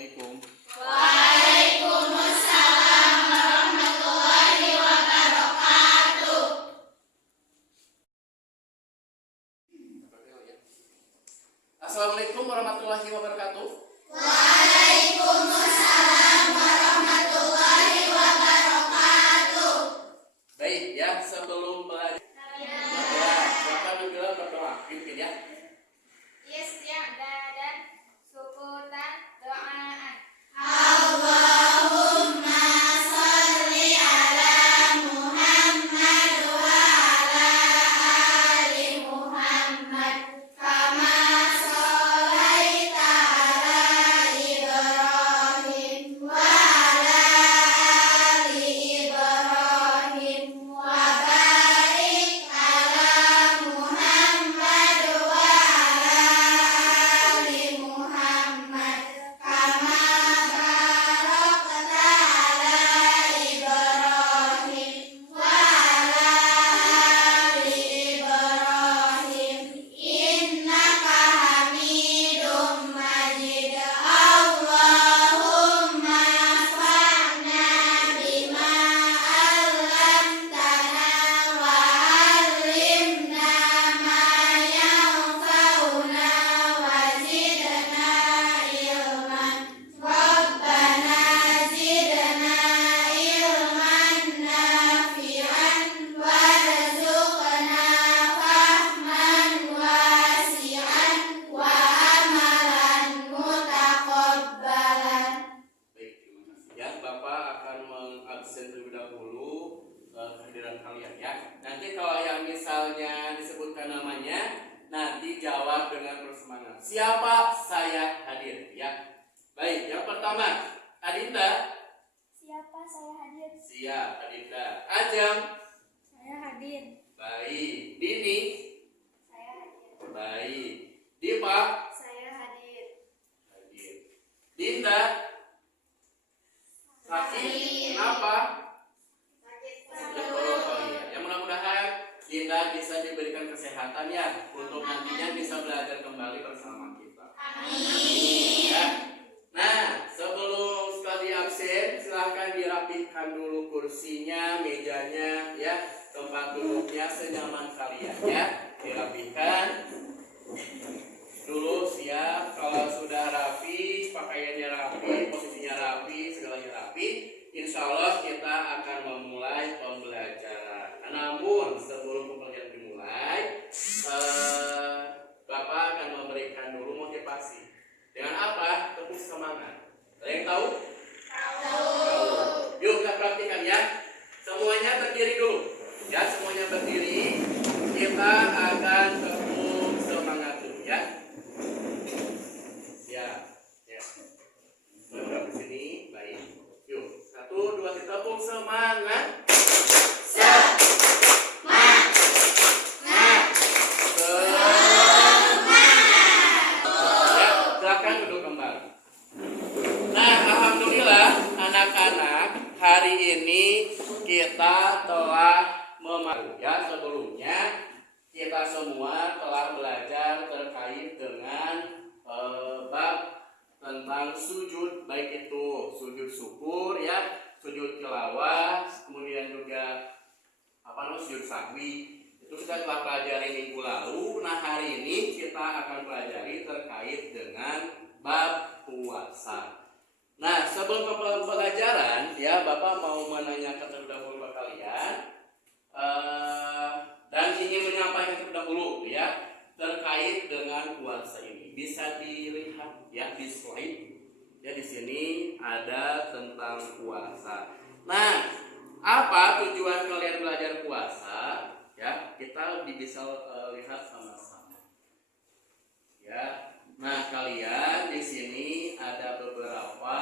Assalamualaikum. Waalaikumsalam warahmatullahi wabarakatuh. Assalamualaikum warahmatullahi wabarakatuh. Waalaikumsalam warahmatullahi wabarakatuh. Baik ya, sebelum belajar Bapak juga berdoa, pimpin ya. Dan syukuran doaan. Allahumma sholli ala Muhammad wa ala ali Muhammad kama sholaita ala Ibrahim wa ala ali Ibrahim wa barik ala Muhammad wa ala ali Muhammad kama barakta ala Ibrahim wa ala ali Ibrahim innaka Hamidum Majid. Allahumma fa'na bima 'allamtana wa 'allimna ma yanfa'una wa zidna ilman. Rabbana zidna ilman nafi'an warzuqna fahman wasi'an wa amalan mutaqabbalan. Baik, terima kasih ya. Bapak akan mengabsen terlebih dahulu kehadiran kalian ya. Nanti kalau yang misalnya disebutkan namanya, nanti jawab dengan bersemangat. Siapa? Saya hadir ya. Baik, yang pertama, Adinda. Siapa saya hadir? Siap, Adinda. Ajam. Saya hadir. Baik. Dini. Saya hadir. Baik. Dipa. Saya hadir. Hadir. Dinda. Sakit. Kenapa? Oh iya. Ya mudah-mudahan Dinda bisa diberikan kesehatan ya, untuk nantinya bisa belajar kembali bersama kita. Amin. Ya. Nah, sebelum sekali absen, silahkan dirapihkan dulu kursinya, mejanya, ya, tempat duduknya senyaman kalian ya. Dirapihkan dulu, siap. Kalau sudah rapi, pakaiannya rapi, posisinya rapi, segalanya rapi, insya Allah kita akan memulai pembelajaran. Namun sebelum pembelajaran dimulai, Bapak akan memberikan dulu motivasi. Dengan apa? Tepuk semangat. Ada yang tahu? Tahu. Yuk kita praktikan ya. Semuanya berdiri dulu. Ya, semuanya berdiri. Kita akan tepuk semangat dulu ya. Ya. Berapa di sini? Baik. Yuk, 1, 2, 3, tepuk semangat. Ya, silakan duduk kembali. Nah, alhamdulillah anak-anak, hari ini kita telah ya, sebelumnya kita semua telah belajar terkait dengan bab tentang sujud, baik itu sujud syukur ya, sujud tilawah, kemudian juga sujud sahwi. Itu sudah telah pelajari minggu lalu. Nah, hari ini kita akan pelajari terkait dengan bab puasa. Nah, sebelum pembelajaran ya, Bapak mau menanyakan terlebih dahulu kepada kalian dan ingin menyampaikan terlebih dahulu ya terkait dengan puasa ini. Bisa dilihat ya di slide. Ya, di sini ada tentang puasa. Nah, apa tujuan kalian belajar puasa? Ya, kita bisa lihat sama-sama. Ya. Nah, kalian di sini ada beberapa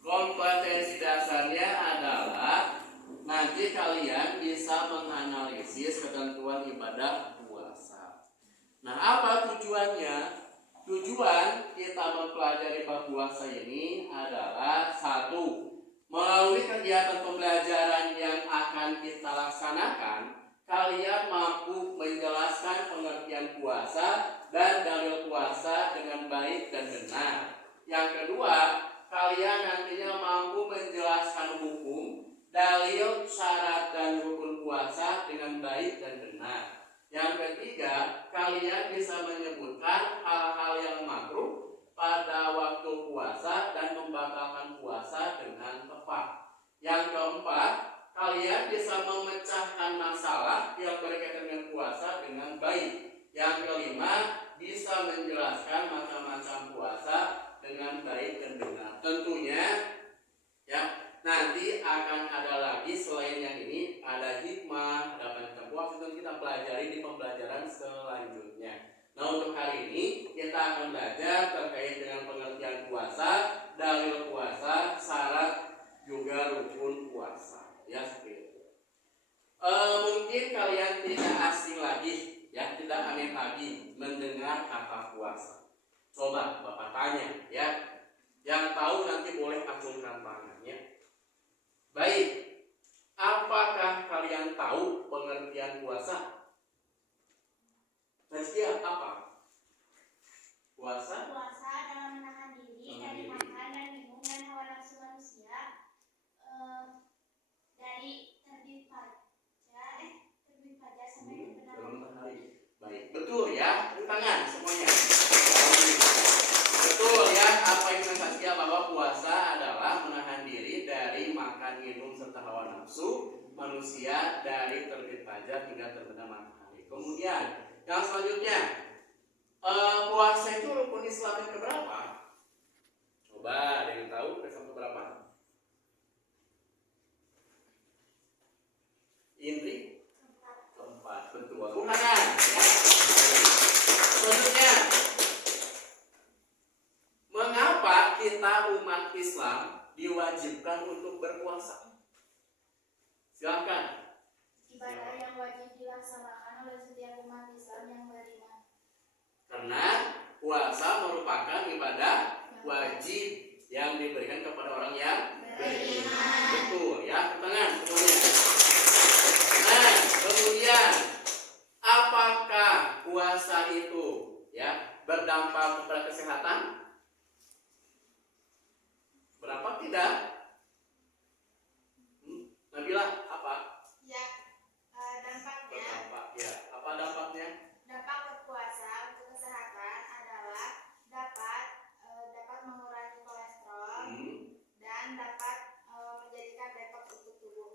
kompetensi dasarnya adalah nanti kalian bisa menganalisis ketentuan ibadah puasa. Nah, apa tujuannya? Tujuan kita mempelajari bab puasa ini adalah satu, melalui kegiatan pembelajaran yang akan kita laksanakan, kalian mampu menjelaskan pengertian puasa dan dalil puasa dengan baik dan benar. Yang kedua, kalian nantinya mampu menjelaskan hukum, dalil, syarat dan rukun puasa dengan baik dan benar. Yang ketiga, kalian bisa menyebutkan hal-hal yang makruh pada waktu puasa dan membatalkan puasa dengan tepat. Yang keempat, kalian bisa memecahkan masalah yang berkaitan dengan puasa dengan baik. Yang kelima, bisa menjelaskan macam-macam puasa dengan baik dan benar. Tentunya ya, nanti akan ada lagi selain yang ini, ada hikmah, ada macam puasa yang kita pelajari di pembelajaran selanjutnya. Nah, untuk hari ini kita akan belajar terkait dengan pengertian puasa, dalil puasa, syarat juga rukun puasa. Ya, seperti itu. Mungkin kalian tidak asing lagi, ya, tidak aneh lagi mendengar kata puasa. Coba Bapak tanya, ya. Yang tahu nanti boleh acungkan tangannya. Baik, apakah kalian tahu pengertian puasa? Saskia, apa? Puasa? Puasa adalah menahan diri dari makan dan minum dan hawa nafsu manusia dari terbit fajar sampai terbenam matahari. Baik, betul ya. Tepuk tangan semuanya. Betul ya, apa yang Saskia bahwa puasa adalah menahan diri dari makan, minum serta hawa nafsu manusia dari terbit fajar hingga terbenam matahari. Kemudian yang selanjutnya, puasa itu rukun Islam yang keberapa? Coba ada yang tahu Islam keberapa? Indri? Keempat, betul. Bukan. Selanjutnya, mengapa kita umat Islam diwajibkan untuk berpuasa? Silakan. ibadah yang wajib dilaksanakan oleh setiap umat Islam yang beriman. Karena puasa merupakan ibadah wajib yang diberikan kepada orang yang beriman. Betul ya, tangan semuanya. Nah, kemudian apakah puasa itu ya berdampak kepada kesehatan? Berapa tidak? Nabila, apa? Ya, dampaknya Berdampak ya. Apa dampaknya? dampak berpuasa untuk kesehatan adalah dapat mengurangi kolesterol dan dapat menjadikan detox untuk tubuh.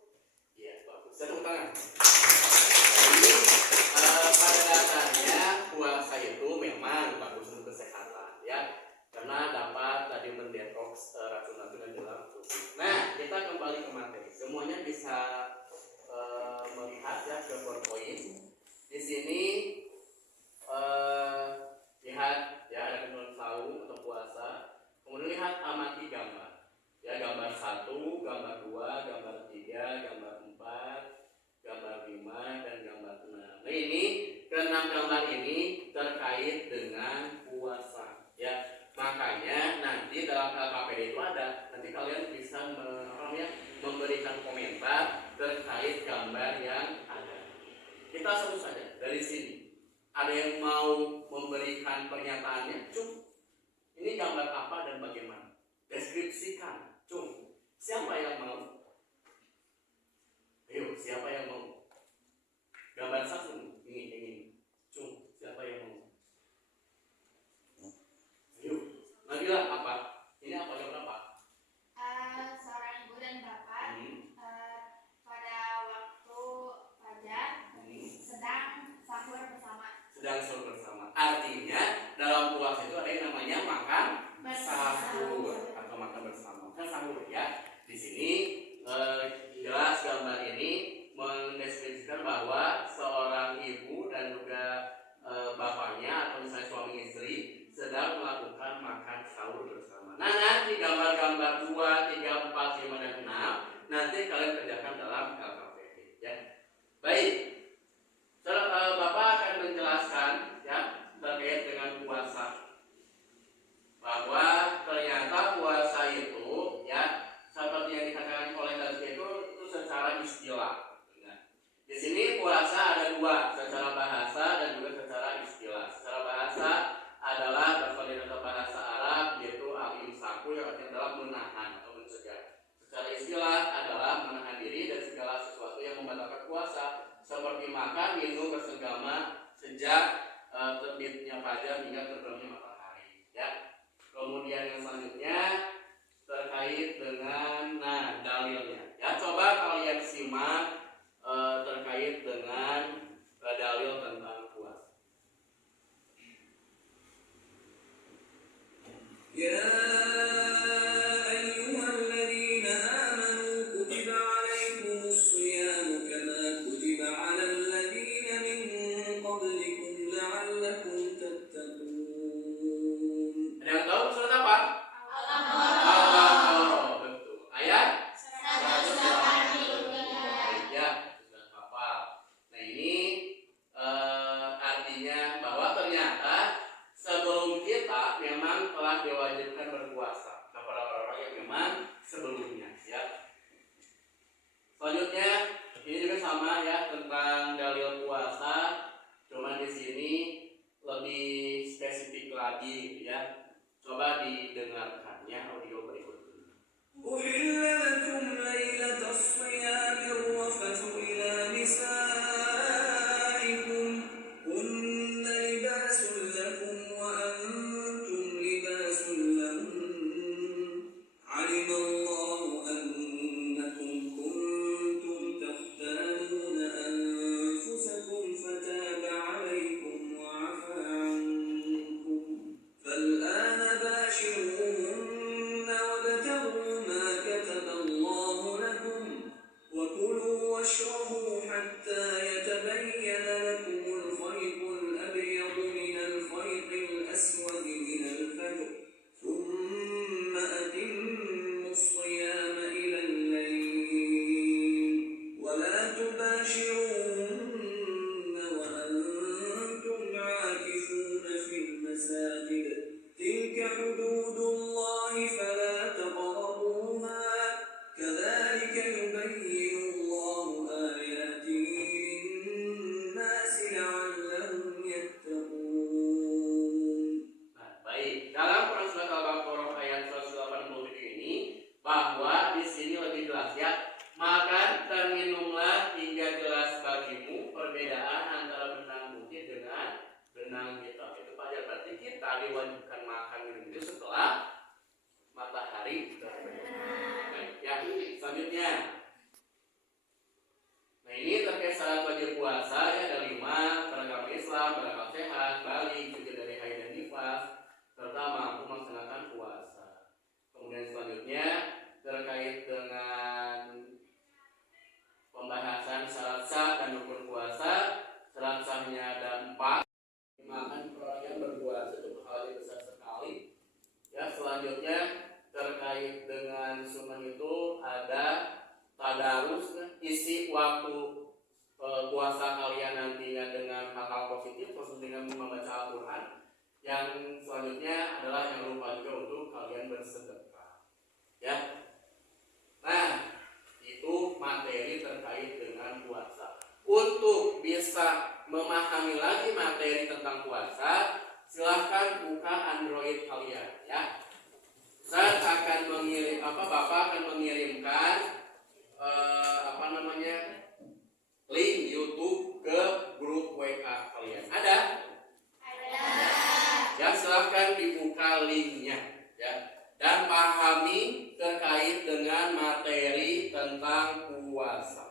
Iya, bagus. Tepuk tangan. Jadi pada dasarnya puasa itu memang bagus untuk kesehatan ya, karena dapat tadi mendetoks racun-racun di dalam tubuh. Nah, kita kembali ke materi. Semuanya bisa melihat ya ke PowerPoint. Di sini lihat ya ada ketentuan saum atau puasa. Kemudian lihat amati gambar. Ya, gambar 1, gambar 2, gambar 3, gambar 4, gambar 5 dan gambar 6. Nah, ini keenam gambar ini terkait dengan puasa. Ya, makanya nanti dalam LKPD itu ada. Nanti kalian bisa memberikan komentar terkait gambar yang ada. Kita sebut saja dari sini. Ada yang mau memberikan pernyataannya? Ini gambar apa dan bagaimana? Deskripsikan. Siapa yang mau? Ayo, siapa yang mau? Gambar 1 ini. Siapa yang mau? Ayo, Nabila apa? Ini apa gambar apa? Seorang ibu dan bapak pada waktu fajar sedang sahur bersama. Artinya dalam puasa itu ada yang namanya makan sahur atau makan bersama. Makan sahur ya. Di sini diwajibkan berpuasa kepada orang-orang yang memang sebelumnya ya. Selanjutnya ini juga sama ya tentang dalil puasa, cuma di sini lebih spesifik lagi ya. Coba didengarkannya audio berikut ini. أحل لكم ليلة الصيام الرفث إلى نسائكم هن لباس لكم وأنتم لباس لهن علم الله أنكم كنتم تختانون أنفسكم فتاب عليكم وعفى عنكم فالآن باشروهن وابتغوا ما كتب الله لكم وكلوا واشربوا حتى يتبين لكم الخيط الأبيض من الخيط الأسود من الفجر ثم أتموا الصيام إلى الليل ولا تباشروهن وأنتم عاكفون في المساجد تلك حدود الله فلا تقربوها كذلك يبين الله آياته للناس لعلهم يتقون. Nah, baik. Dalam Quran surat Al-Baqarah ayat 187 ini bahwa di sini lebih jelas ya. Makan dan minumlah hingga jelas bagimu perbedaan antara benang putih dengan benang hitam. Itu pelajar berarti kita diwajibkan makan minum itu setelah matahari terbenam. Baik, ya. Selanjutnya. Nah, ini terkait syarat wajib puasa ya ada 5: beragama Islam, berakal sehat, balik, juga dari haid dan nifas, serta mampu melaksanakan puasa. Kemudian selanjutnya terkait dengan pembahasan syarat sah dan rukun puasa. Syarat sahnya ada 4. Makan orang yang berpuasa itu hal yang besar sekali. Ya, selanjutnya terkait dengan sunnah itu ada tadarus, isi waktu puasa kalian nantinya dengan hal-hal positif, khusus dengan membaca Al-Quran. Yang selanjutnya adalah yang lupa juga untuk kalian bersedekah. Ya. Nah, itu materi terkait dengan puasa. Untuk bisa memahami lagi materi tentang puasa, silahkan buka Android kalian ya. Bapak akan mengirimkan link YouTube ke grup WA kalian. Ada? Ya, silahkan dibuka linknya ya. Dan pahami terkait dengan materi tentang puasa.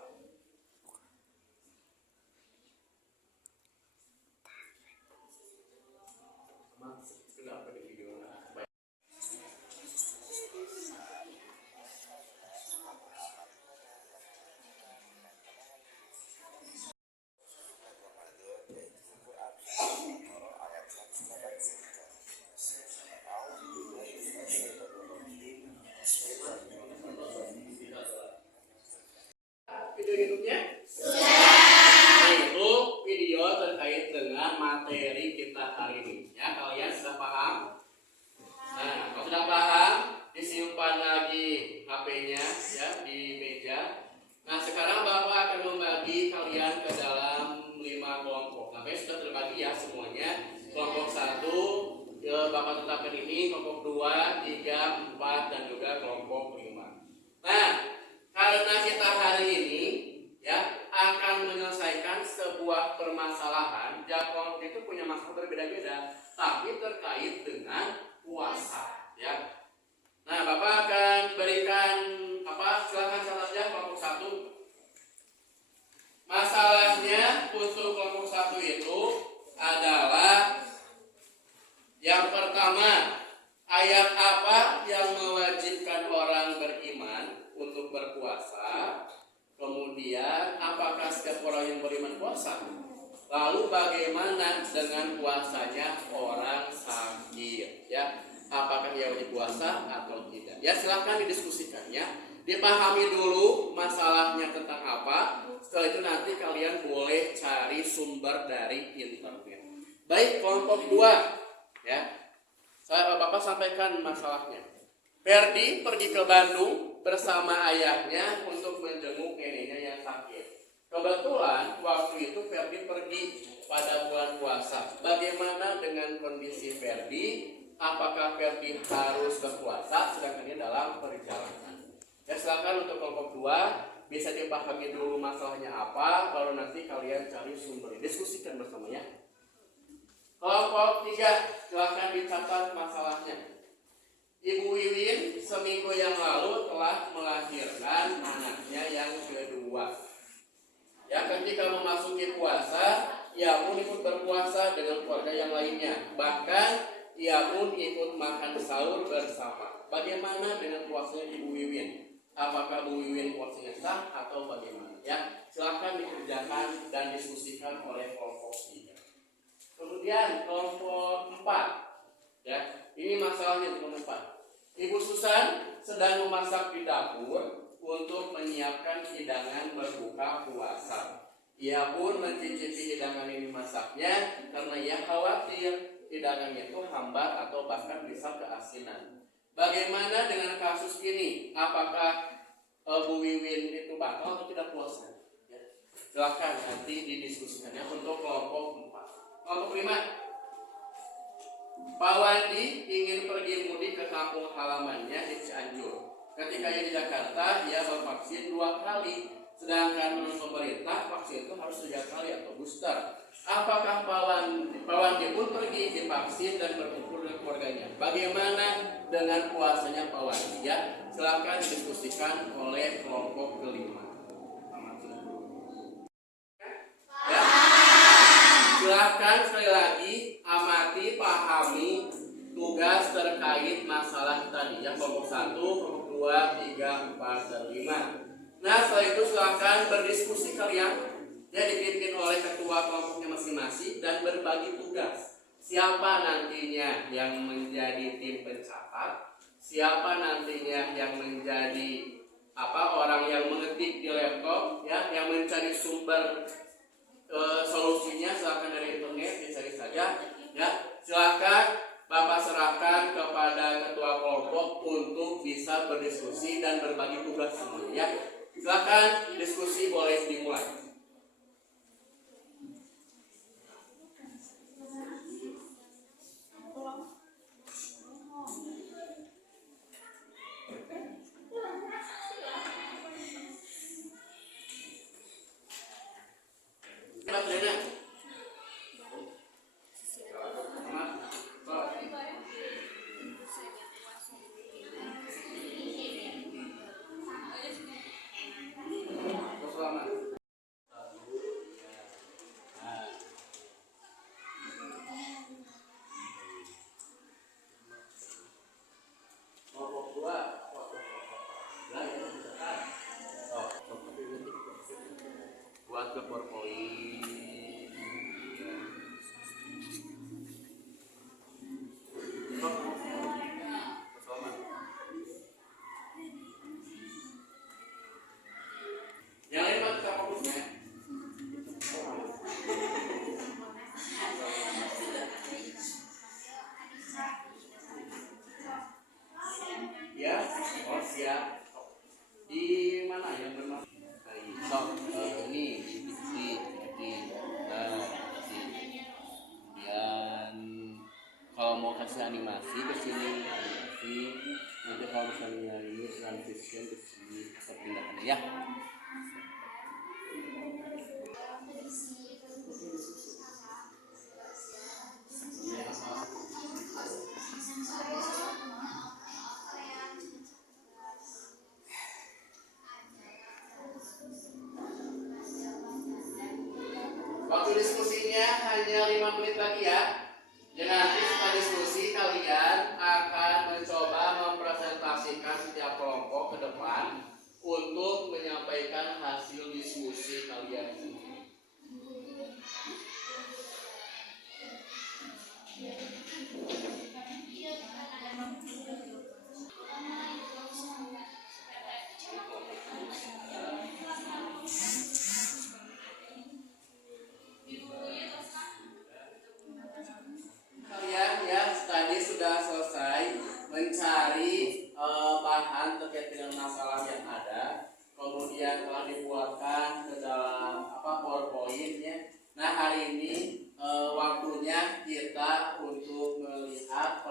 Video YouTube-nya? Sudah. Itu video terkait dengan materi kita hari ini. Ya, kalian sudah paham? Nah, kalau sudah paham, disimpan lagi HP-nya ya di meja. Nah, sekarang Bapak akan membagi kalian ke dalam 5 kelompok. HP sudah terbagi ya semuanya. Kelompok 1 Bapak tetapkan ini, kelompok 2, 3, 4 dan juga kelompok 5. Nah, karena kita hari ini ya akan menyelesaikan sebuah permasalahan, kelompok itu punya masalah berbeda-beda, tapi terkait dengan puasa ya. Nah, Bapak akan berikan silakan catat ya kelompok 1. Masalahnya untuk kelompok 1 itu adalah yang pertama, ayat apa yang mewajibkan orang beriman untuk berpuasa? Kemudian, apakah setiap orang yang beriman puasa? Lalu bagaimana dengan puasanya orang sakit? Ya, apakah dia wajib puasa atau tidak? Ya, silahkan didiskusikan ya. Dipahami dulu masalahnya tentang apa. Setelah itu nanti kalian boleh cari sumber dari internet. Baik, kelompok 2 ya. Bapak sampaikan masalahnya. Ferdi pergi ke Bandung bersama ayahnya untuk menjenguk neneknya yang sakit. Kebetulan waktu itu Ferdi pergi pada bulan puasa. Bagaimana dengan kondisi Ferdi? Apakah Ferdi harus berpuasa sedangkan dia dalam perjalanan? Ya, silakan untuk kelompok 2 bisa dipahami dulu masalahnya apa, lalu nanti kalian cari sumbernya, diskusikan bersama ya. Kelompok 3, silakan dicatat masalahnya. Ibu Wiwin seminggu yang lalu telah melahirkan anaknya yang kedua. Ya, ketika memasuki puasa, ia pun ikut berpuasa dengan keluarga yang lainnya. Bahkan ia pun ikut makan sahur bersama. Bagaimana dengan puasanya Ibu Wiwin? Apakah Bu Wiwin puasanya sah atau bagaimana? Ya, silakan dikerjakan dan diskusikan oleh kelompok 3. Kemudian kelompok 4, ya, ini masalahnya kelompok 4. Ibu Susan sedang memasak di dapur untuk menyiapkan hidangan berbuka puasa. Ia pun mencicipi hidangan ini masaknya karena ia khawatir hidangannya itu hambar atau bahkan bisa keasinan. Bagaimana dengan kasus ini? Apakah Bu Wiwin itu batal atau tidak puasa? Ya. Silakan nanti didiskusikannya untuk kelompok 4. Kelompok 5. Pak Wandi ingin pergi mudik ke kampung halamannya di Cianjur. Ketika ia di Jakarta, ia bervaksin 2 kali. Sedangkan menurut pemerintah, vaksin itu harus 3 kali atau booster. Apakah Pak Wandi pun pergi divaksin dan berkumpul dengan keluarganya? Bagaimana dengan puasanya Pak Wandi? Ya, silakan didiskusikan oleh kelompok kelima. Ya. Silakan sekali lagi amati, pahami tugas terkait masalah tadi ya, kelompok 1, kelompok 2, 3, 4, dan 5. Nah, setelah itu silakan berdiskusi kalian ya, dipimpin oleh ketua kelompoknya masing-masing dan berbagi tugas. Siapa nantinya yang menjadi tim pencatat, siapa nantinya yang menjadi orang yang mengetik di laptop ya, yang mencari sumber solusinya silakan dari internet dicari saja ya. Silakan Bapak serahkan kepada ketua kelompok untuk bisa berdiskusi dan berbagi tugas semuanya ya. Silakan diskusi boleh dimulai. Buat ke PowerPoint. Yang lain mau kita fokusnya. Ya, oh siap. Di mana yang bermaksud? Ini kemudian kalau mau kasih animasi ke sini animasi, nanti kalau misalnya ini transition ke sini perpindahan ya. Waktu diskusinya hanya 5 menit lagi ya. Dan nanti setelah diskusi kalian akan mencoba mempresentasikan setiap kelompok ke depan untuk menyampaikan hasil diskusi kalian sendiri.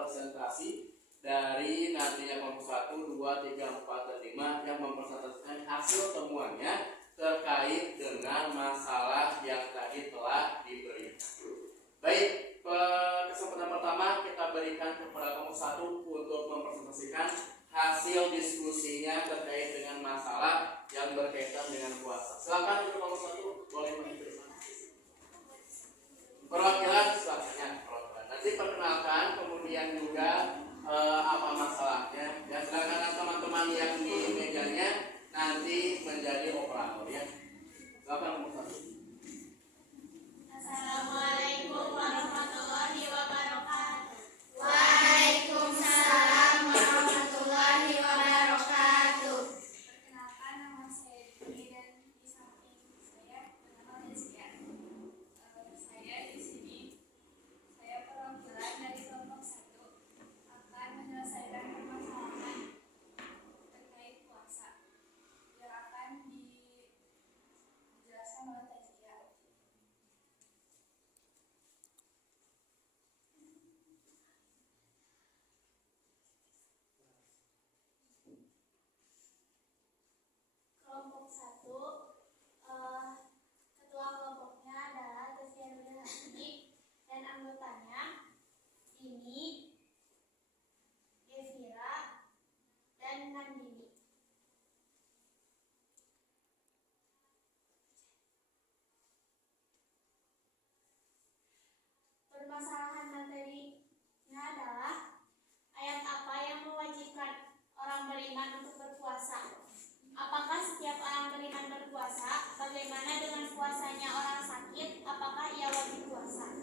presentasi dari nantinya kelompok 1, 2, 3, 4, dan 5 yang mempresentasikan hasil temuannya terkait dengan masalah yang tadi telah diberikan. Baik, kesempatan pertama kita berikan kepada kelompok 1 untuk mempresentasikan hasil diskusinya terkait dengan masalah yang berkaitan dengan puasa. Silakan untuk kelompok 1 boleh maju ke depan. Perwakilan silakan perwakilan. Nanti perkenalkan kemudian juga apa masalahnya. Dan silakan teman-teman yang di mejanya nanti menjadi operator ya. Silakan kelompok 1. Assalamualaikum warahmatullahi wabarakatuh. Waalaikumsalam warahmatullahi wabarakatuh. Perkenalkan, nama saya Dini dan di samping saya bernama Dezia. Saya di sini, saya perwakilan dari kelompok 1 akan menyelesaikan permasalahan terkait puasa yang akan dijelaskan oleh Dezia. Kelompok 1, ketua kelompoknya adalah Dezia Nuril Hasni dan anggotanya ini Evira dan Nandini. Permasalahan materinya adalah ayat apa yang mewajibkan orang beriman untuk berpuasa? Apakah setiap orang beriman berpuasa? Bagaimana dengan puasanya orang sakit? Apakah ia wajib puasa?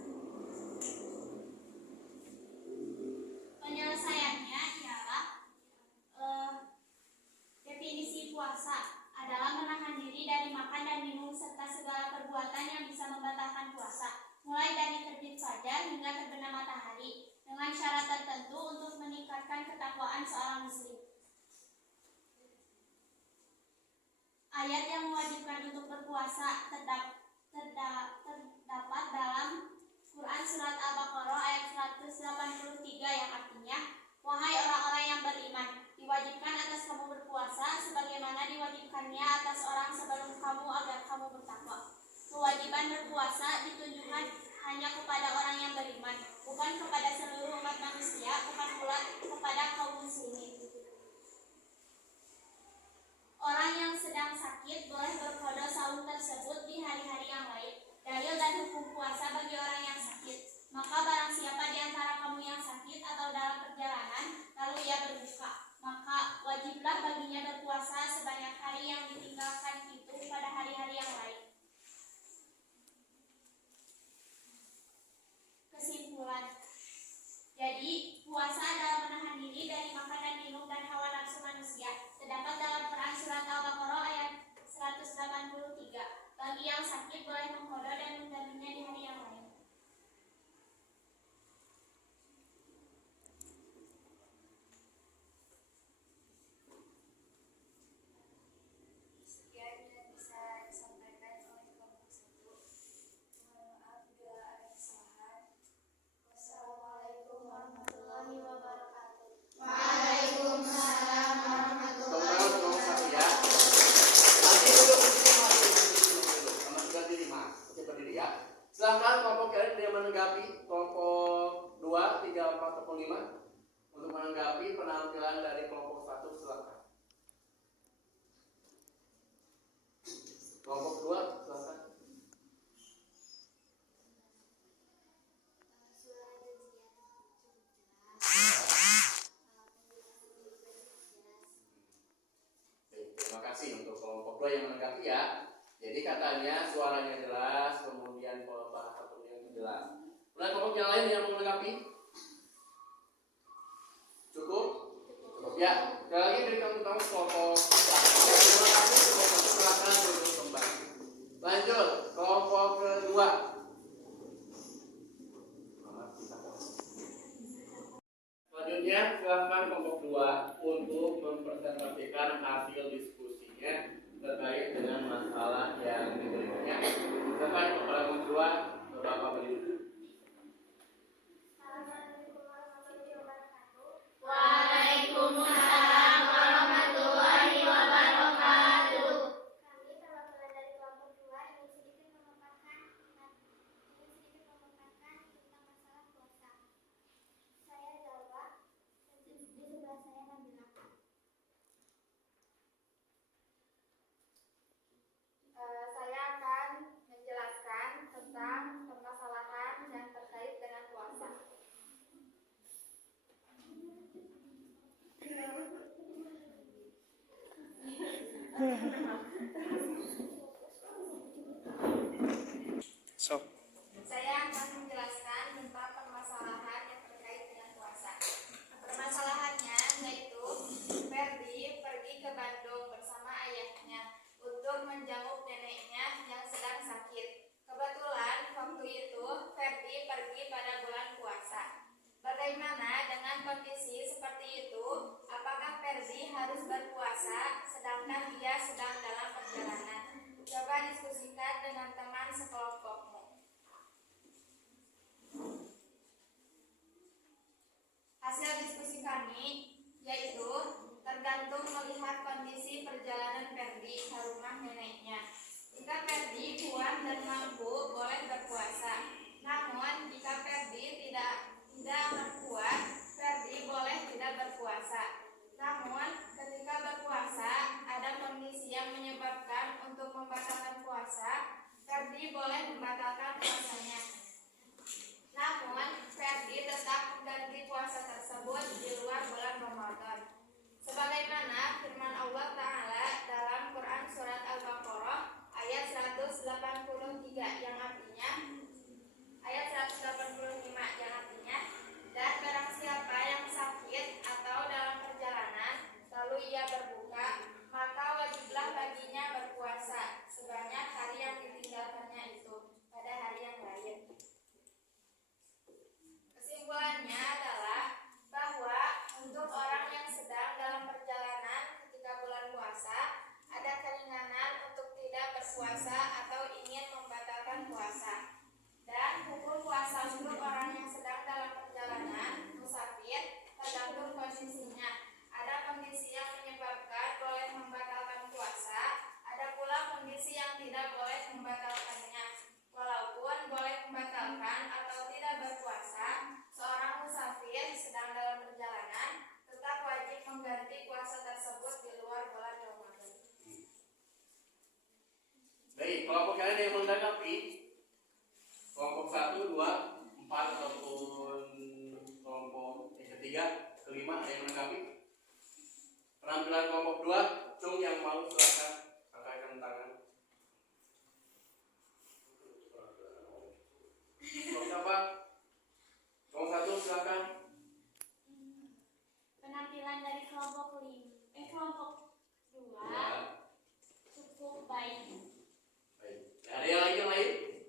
Penyelesaiannya ialah definisi puasa adalah menahan diri dari makan dan minum serta segala perbuatan yang bisa membatalkan puasa, mulai dari terbit fajar hingga terbenam matahari, dengan syarat tertentu untuk meningkatkan ketakwaan seorang muslim. Ayat yang mewajibkan untuk berpuasa terdapat dalam Quran Surat Al-Baqarah ayat 183 yang artinya, wahai orang-orang yang beriman, diwajibkan atas kamu berpuasa sebagaimana diwajibkannya atas orang sebelum kamu agar kamu bertakwa. Kewajiban berpuasa ditunjukkan hanya kepada orang yang beriman, bukan kepada seluruh umat manusia, bukan pula kepada kaum muslimin. Orang yang sedang sakit boleh berqada saum tersebut di hari-hari yang lain. Dalil dan hukum puasa bagi orang yang sakit. Maka barang siapa di antara kamu yang sakit atau dalam perjalanan, lalu ia berbuka, maka wajiblah baginya berpuasa sebanyak hari yang ditinggalkan itu pada hari-hari yang lain. Kesimpulan. Jadi, puasa adalah menahan diri dari makan dan minum dan hawa nafsu manusia. Terdapat dalam Quran Surat Al-Baqarah ayat 183. Bagi yang sakit boleh mengqada dan menggantinya di hari yang lain. Sekian yang bisa disampaikan oleh kelompok 1. Maaf bila ada kesalahan. Wassalamualaikum warahmatullahi wabarakatuh. Waalaikumsalam warahmatullahi Kelompok 1 ya. wabarakatuh. Nanti duduk di sini, sama ganti 5. Oke, berdiri ya. Silahkan kelompok kalian yang menanggapi kelompok 2, 3, 4, ataupun 5 untuk menanggapi penampilan dari kelompok 1. Silahkan. Kelompok 2, silahkan. Terima kasih untuk kelompok 2 yang menanggapi ya. Jadi katanya suaranya jelas, kemudian bahasa yang jelas. Kemudian kelompok yang lain yang menanggapi? Cukup? Cukup ya. Sekali lagi berikan tentang kelompok 1. Terima kasih kelompok 1. Silakan duduk kembali. Lanjut, kelompok kedua. Selanjutnya silakan kelompok 2 untuk mempresentasikan hasil diskusinya terkait dengan masalah yang diberikannya. Silakan kepada kelompok 2 Bapak berdiri. Assalamualaikum warahmatullahi wabarakatuh. Sok. Saya akan menjelaskan tentang permasalahan yang terkait dengan puasa. Permasalahannya yaitu Ferdi pergi ke Bandung bersama ayahnya untuk menjenguk neneknya yang sedang sakit. Kebetulan waktu itu Ferdi pergi pada bulan puasa. Bagaimana dengan kondisi seperti itu? Apakah Ferdi harus berpuasa sedangkan dia sedang dalam perjalanan? Coba diskusikan dengan teman sekelompokmu. Hasil diskusi kami yaitu tergantung melihat kondisi perjalanan Ferdi ke rumah neneknya. Jika Ferdi kuat dan mampu boleh berpuasa. Namun jika Ferdi tidak kuat, Ferdi boleh tidak berpuasa. Namun ketika berpuasa ada kondisi yang menyebabkan untuk membatalkan puasa, Ferdi boleh membatalkan puasanya. Namun, Ferdi tetap mengganti puasa tersebut di luar bulan Ramadan. Sebagaimana firman Allah Ta'ala dalam Quran Surat Al-Baqarah ayat 183 yang artinya ayat 185 yang artinya dan barang siapa yang sakit atau dalam perjalanan lalu ia berbuka, maka wajiblah baginya berpuasa sebanyak hari yang ditinggalkannya itu pada hari yang lain. Kesimpulannya adalah bahwa untuk orang yang sedang dalam perjalanan ketika bulan puasa ada keringanan untuk tidak berpuasa atau ingin membatalkan puasa. Dan hukum puasa untuk orang yang sedang dalam perjalanan musafir tergantung kondisinya. Ada kondisi yang menyebabkan boleh membatalkan puasa, ada pula kondisi yang tidak boleh membatalkannya. Walaupun boleh membatalkan atau tidak berpuasa, seorang musafir sedang dalam perjalanan tetap wajib mengganti puasa tersebut di luar bulan Ramadan. Baik, kelompok kalian yang menanggapi kelompok 1, 2, 4 ataupun kelompok ketiga, kelima ada yang menanggapi? Penampilan kelompok 2, Cung yang mau silakan angkatkan tangan. Kelompok siapa? Kelompok 1 silakan. Penampilan dari kelompok 2 Ya. cukup baik. Baik. Ada yang lain?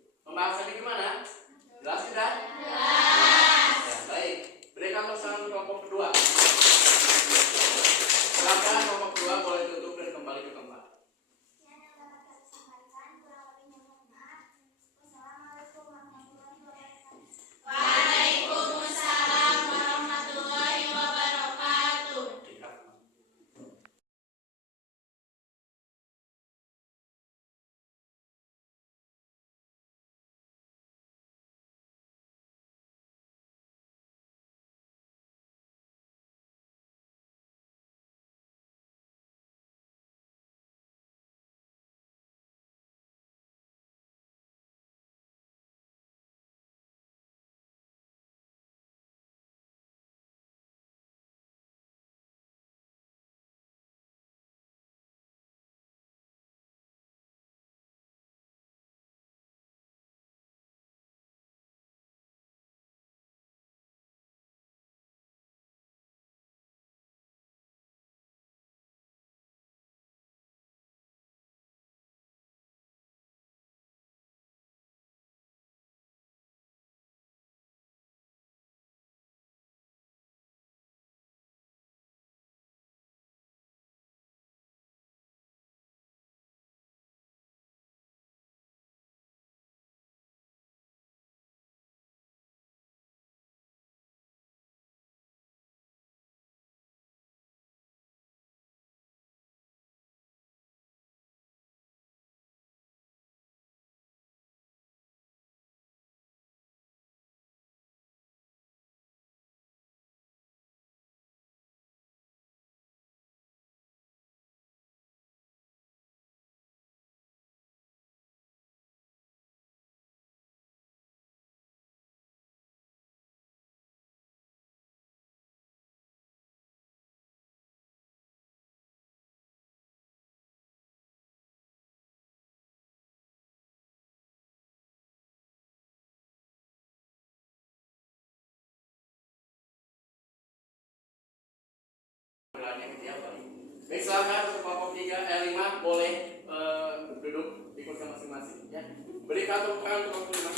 kesimpulannya gitu ya Pak. Misalkan untuk kelompok 5 boleh duduk di kursi masing-masing ya. Berikan tepuk tangan untuk kelompok 5.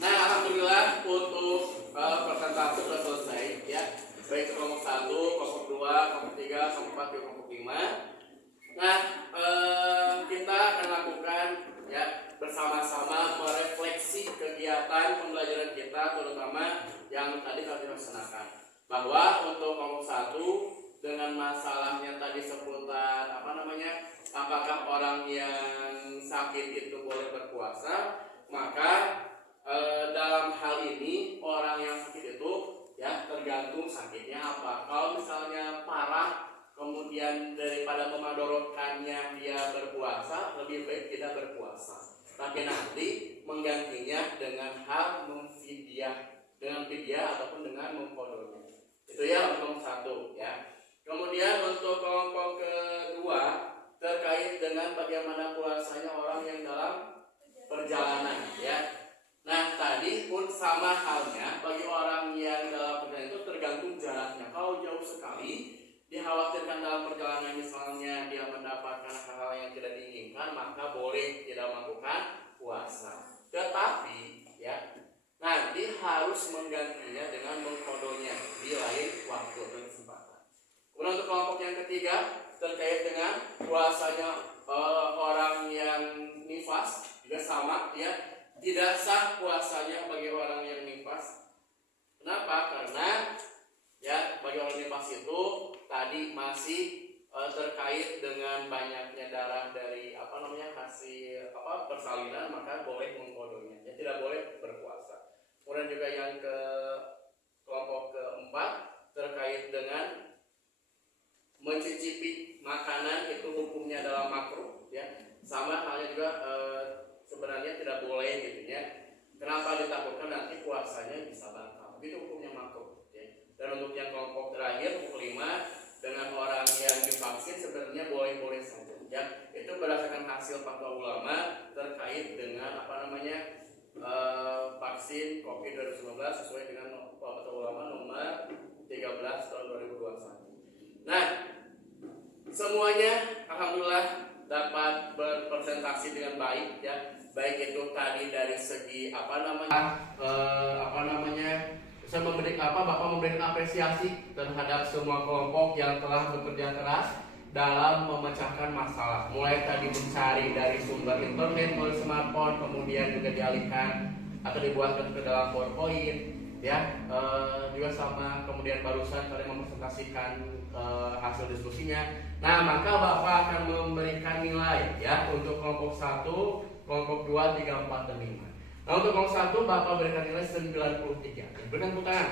Nah, alhamdulillah untuk persentase sudah selesai ya. Baik kelompok 1, kelompok 2, kelompok 3, kelompok 4, kelompok 5. Nah, kita akan lakukan ya bersama-sama merefleksi kegiatan pembelajaran kita, terutama yang tadi kami laksanakan. Bahwa untuk kelompok 1 dengan masalahnya tadi seputar apakah orang yang sakit itu boleh berpuasa, maka dalam hal ini orang yang sakit itu ya tergantung sakitnya apa. Kalau misalnya parah kemudian daripada memadorotkannya dia berpuasa, lebih baik tidak berpuasa. Tapi nanti menggantinya dengan hal memfidyah, dengan fidyah ataupun dengan mengqadhonya. Itu ya untuk satu ya. Kemudian untuk kelompok kedua terkait dengan bagaimana puasanya orang yang dalam perjalanan ya. Nah tadi pun sama halnya bagi orang yang dalam perjalanan itu tergantung jaraknya. Kalau jauh sekali dikhawatirkan dalam perjalanan misalnya dia mendapatkan hal-hal yang tidak diinginkan, maka boleh tidak melakukan puasa. Tetapi ya nanti harus menggantinya dengan mengqadhonya di lain waktu dan kesempatan. Kemudian untuk kelompok yang ketiga terkait dengan puasanya orang yang nifas juga sama ya. Tidak sah puasanya bagi orang yang nifas. Kenapa? Karena ya bagi orang nifas itu tadi masih terkait dengan banyaknya darah dari hasil persalinan, maka boleh mengqadhonya. Ya tidak boleh berpuasa. Kemudian juga yang ke kelompok keempat terkait dengan mencicipi makanan itu hukumnya adalah makruh ya. Sama halnya juga sebenarnya tidak boleh gitu ya. Kenapa ditakutkan nanti puasanya bisa batal? Itu hukumnya makruh ya. Dan untuk yang kelompok terakhir kelompok 5 dengan orang yang divaksin sebenarnya boleh-boleh saja ya. Itu berdasarkan hasil fatwa ulama terkait dengan vaksin COVID 2019 sesuai dengan fatwa ulama nomor 13 tahun 2021. Nah, semuanya alhamdulillah dapat berpresentasi dengan baik ya. Baik itu tadi dari segi saya Bapak memberikan apresiasi terhadap semua kelompok yang telah bekerja keras dalam memecahkan masalah. Mulai tadi mencari dari sumber internet melalui smartphone, kemudian juga dialihkan atau dibuatkan ke dalam PowerPoint ya. Juga sama kemudian barusan tadi mempresentasikan hasil diskusinya. Nah, maka Bapak akan memberikan nilai ya untuk kelompok 1, kelompok 2, 3, 4, dan 5. Nah untuk kelompok 1 Bapak berikan nilai 93. Berikan tepuk tangan.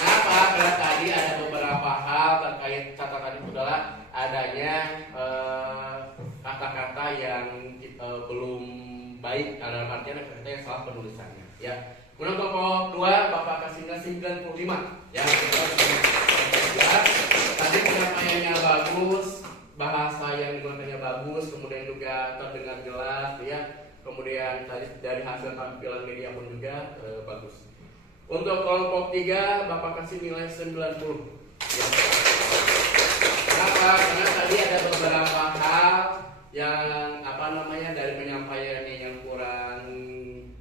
Kenapa? Karena tadi ada beberapa hal terkait catatan itu adalah adanya kata-kata yang belum baik, dalam artian kata-kata yang salah penulisannya ya. Kemudian kelompok 2 Bapak kasih nilai 95 ya. Tadi penyampaiannya bagus, bahasa yang digunakannya bagus, kemudian juga terdengar jelas ya. Kemudian tadi dari hasil tampilan media pun juga bagus. Untuk kelompok 3 Bapak kasih nilai 90 ya. Kenapa? Karena tadi ada beberapa hal yang dari penyampaiannya yang kurang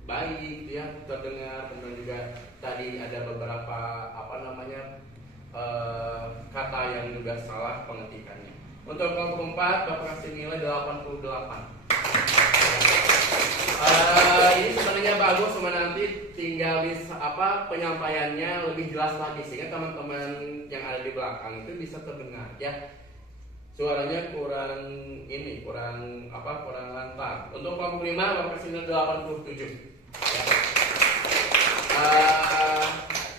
baik ya, terdengar. Kemudian juga tadi ada beberapa kata yang juga salah pengetikannya. Untuk kelompok 4 Bapak kasih nilai 88. Ini sebenarnya bagus, cuma nanti tinggal penyampaiannya lebih jelas lagi sehingga teman-teman yang ada di belakang itu bisa terdengar ya. Suaranya kurang lantang. Untuk kelompok 5 Bapak kasih nilai 87 ya.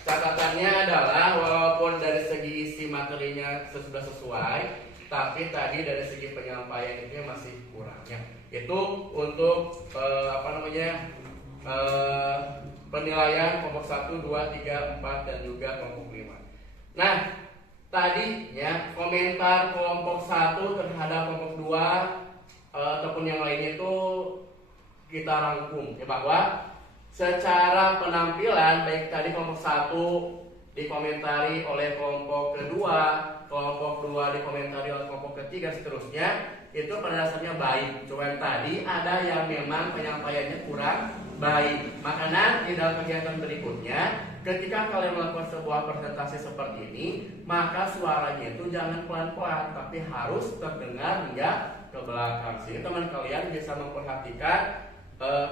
Catatannya adalah walaupun dari segi isi materinya sudah sesuai, tapi tadi dari segi penyampaian itu masih kurang ya. Itu untuk penilaian kelompok 1, 2, 3, 4 dan juga kelompok 5. Nah, tadi ya komentar kelompok 1 terhadap kelompok 2 ataupun yang lainnya itu kita rangkum ya, bahwa secara penampilan baik tadi kelompok 1 dikomentari oleh kelompok kedua, kelompok 2 dikomentari oleh kelompok ketiga, seterusnya itu pada dasarnya baik. Cuma tadi ada yang memang penyampaiannya kurang baik. Makanya di dalam kegiatan berikutnya, ketika kalian melakukan sebuah presentasi seperti ini, maka suaranya itu jangan pelan-pelan, tapi harus terdengar hingga ke belakang. Sehingga teman kalian bisa memperhatikan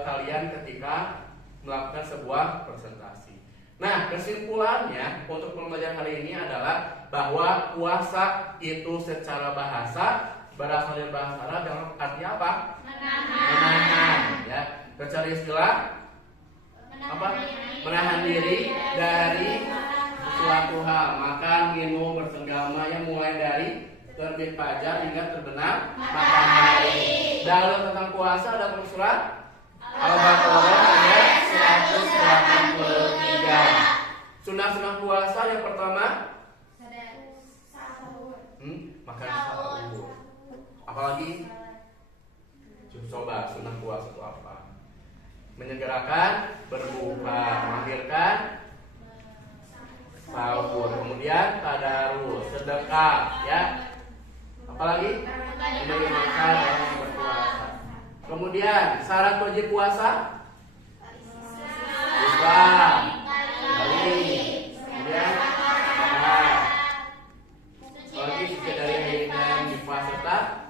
kalian ketika melakukan sebuah presentasi. Nah, kesimpulannya untuk pembelajaran hari ini adalah bahwa puasa itu secara bahasa berasal dari bahasa Arab dalam arti apa? Menahan. Ya, secara istilah apa? Menahan diri dari suatu hal, makan, minum, bersenggama yang mulai dari terbit fajar hingga terbenam matahari. Dalam tentang puasa ada surat Al-Baqarah ayat 183. Sunah-sunah puasa yang pertama makan sahur. Apalagi? Coba sunah puasa itu apa? Menyegerakan berbuka, mengakhirkan sahur, kemudian tadarus, sedekah, ya. Apalagi? Memberi makan orang yang berpuasa. Kemudian syarat wajib puasa? Islam. Kemudian apalagi suci dari dan nifas serta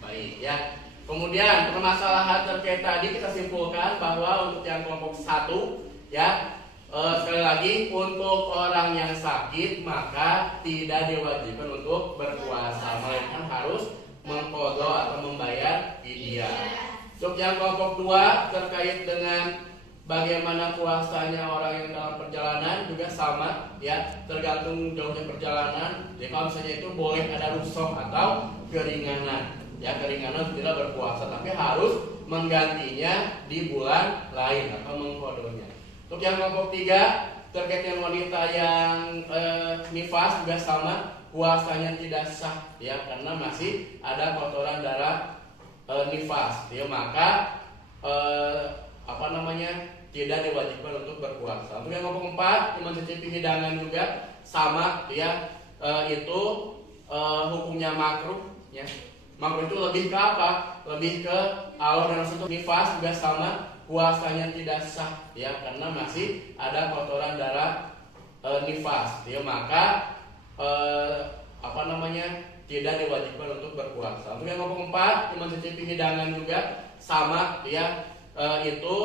baik ya. Kemudian permasalahan terkait tadi kita simpulkan bahwa untuk yang kelompok 1 ya, sekali lagi untuk orang yang sakit maka tidak diwajibkan untuk berpuasa, melainkan harus mengqadha atau membayar fidyah. Untuk yang kelompok 2 terkait dengan bagaimana puasanya orang yang dalam perjalanan juga sama ya, tergantung jauhnya perjalanan. Jadi kalau misalnya itu boleh ada rukhsah atau keringanan. Ya, keringanan tidak berpuasa tapi harus menggantinya di bulan lain atau mengqadhanya. Untuk yang kelompok 3 terkait dengan wanita yang nifas juga sama, puasanya tidak sah ya karena masih ada kotoran darah nifas. Ya, maka tidak diwajibkan untuk berpuasa. Untuk yang kelompok 4 mencicipi hidangan juga sama ya, itu hukumnya makruh ya. Makruh itu lebih ke apa? Lebih ke Allah dan Rasul. Nifas juga sama, puasanya tidak sah ya karena masih ada kotoran darah nifas. Ya, maka tidak diwajibkan untuk berpuasa. Untuk yang kelompok 4 mencicipi hidangan juga sama ya, itu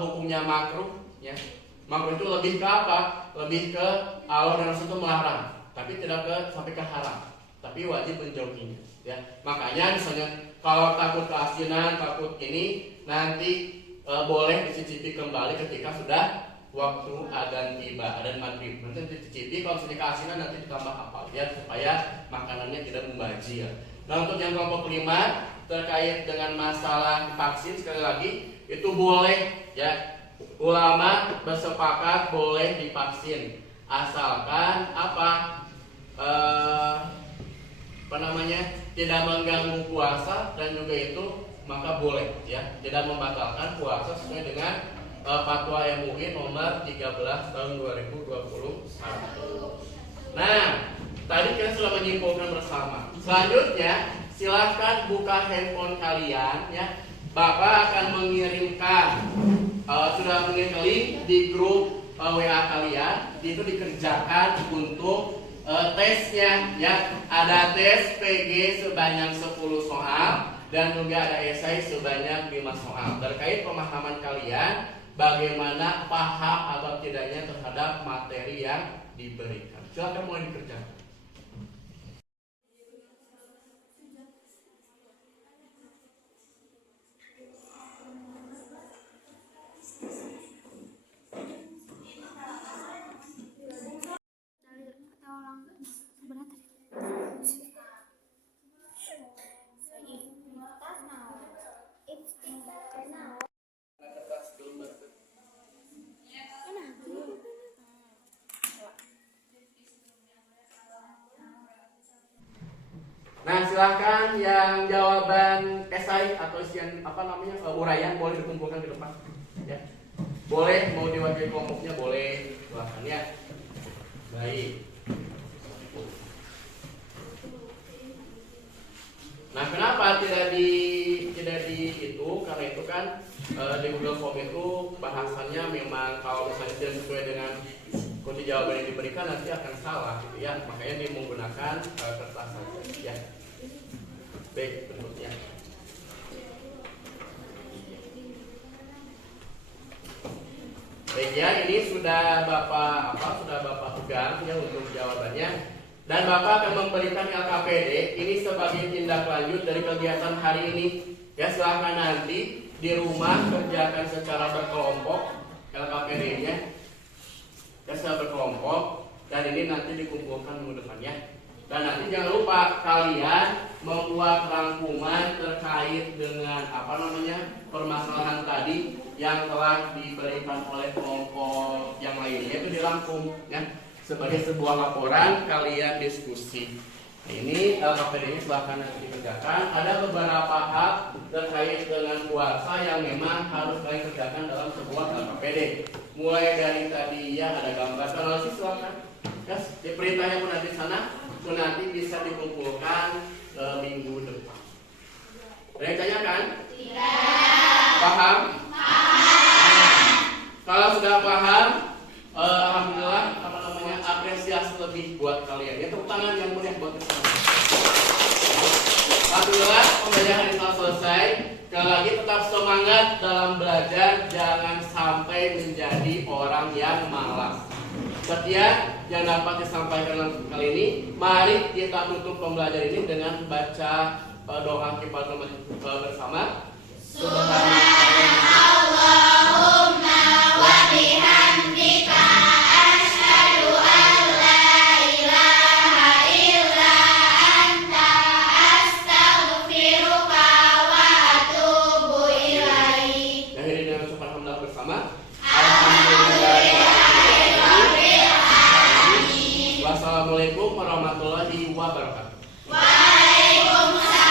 hukumnya makruh ya. Makruh itu lebih ke apa? Lebih ke Allah dan Rasul itu melarang, tapi tidak sampai ke haram, tapi wajib menjauhinya ya. Makanya misalnya kalau takut keasinan, takut ini, nanti boleh dicicipi kembali ketika sudah waktu adzan tiba, adzan maghrib. Nanti dicicipi, kalau misalnya keasinan nanti ditambah apa ya, supaya makanannya tidak membaji ya. Nah, untuk yang kelompok 5 terkait dengan masalah vaksin, sekali lagi itu boleh ya. Ulama bersepakat boleh divaksin asalkan tidak mengganggu puasa, dan juga itu maka boleh ya, tidak membatalkan puasa sesuai dengan fatwa MUI nomor 13 tahun 2021. Nah, tadi kita sudah menyimpulkan bersama. Selanjutnya silahkan buka handphone kalian ya. Bapak akan mengirimkan sudah mengirim link di grup WA kalian. Itu dikerjakan untuk tesnya ya. Ada tes PG sebanyak 10 soal dan juga ada esai sebanyak 5 soal terkait pemahaman kalian, bagaimana paham atau tidaknya terhadap materi yang diberikan. Silakan mulai dikerjakan. Nah, silahkan yang jawaban esai atau isian uraian boleh dikumpulkan di depan. Ya. Boleh mau diwakili kelompoknya boleh, silahkan ya. Baik. Nah, kenapa tidak di itu? Karena itu kan di Google Form itu bahasannya memang kalau misalnya tidak sesuai dengan kunci jawaban yang diberikan nanti akan salah gitu ya. Makanya dia menggunakan kertas saja ya. Baik, berikutnya. Baik ya, ini sudah Bapak pegang ya untuk jawabannya. Dan Bapak akan memberikan LKPD ini sebagai tindak lanjut dari kegiatan hari ini. Ya, silahkan nanti di rumah kerjakan secara berkelompok LKPD-nya. Ya, secara berkelompok dan ini nanti dikumpulkan minggu depan ya. Dan nanti jangan lupa kalian membuat rangkuman terkait dengan permasalahan tadi yang telah diberikan oleh kelompok yang lainnya itu dirangkum ya. Sebagai sebuah laporan kalian diskusi. Nah, ini LKPD-nya silahkan nanti dikerjakan. Ada beberapa hal terkait dengan puasa yang memang harus kalian kerjakan dalam sebuah LKPD. Mulai dari tadi ya ada gambar analisis silahkan. Ya, di perintahnya pun ada di sana. Itu nanti bisa dikumpulkan minggu depan. Ada yang tanyakan? Tidak. Paham? Paham. Kalau sudah paham, alhamdulillah apresiasi lebih buat kalian. Ya, tepuk tangan yang mulia buat kita. Alhamdulillah pembelajaran ini telah selesai. Sekali lagi tetap semangat dalam belajar, jangan sampai menjadi orang yang malas. Sekian yang dapat disampaikan kali ini. Mari kita tutup pembelajaran ini dengan baca doa kifaratul majlis bersama. Subhanallahumma wa bihamdika asyhadu an la ilaha illa anta astaghfiruka wa atubu ilaik. Akhirnya dengan ucapan hamdalah bersama. Wassalamualaikum warahmatullahi wabarakatuh. Waalaikumsalam.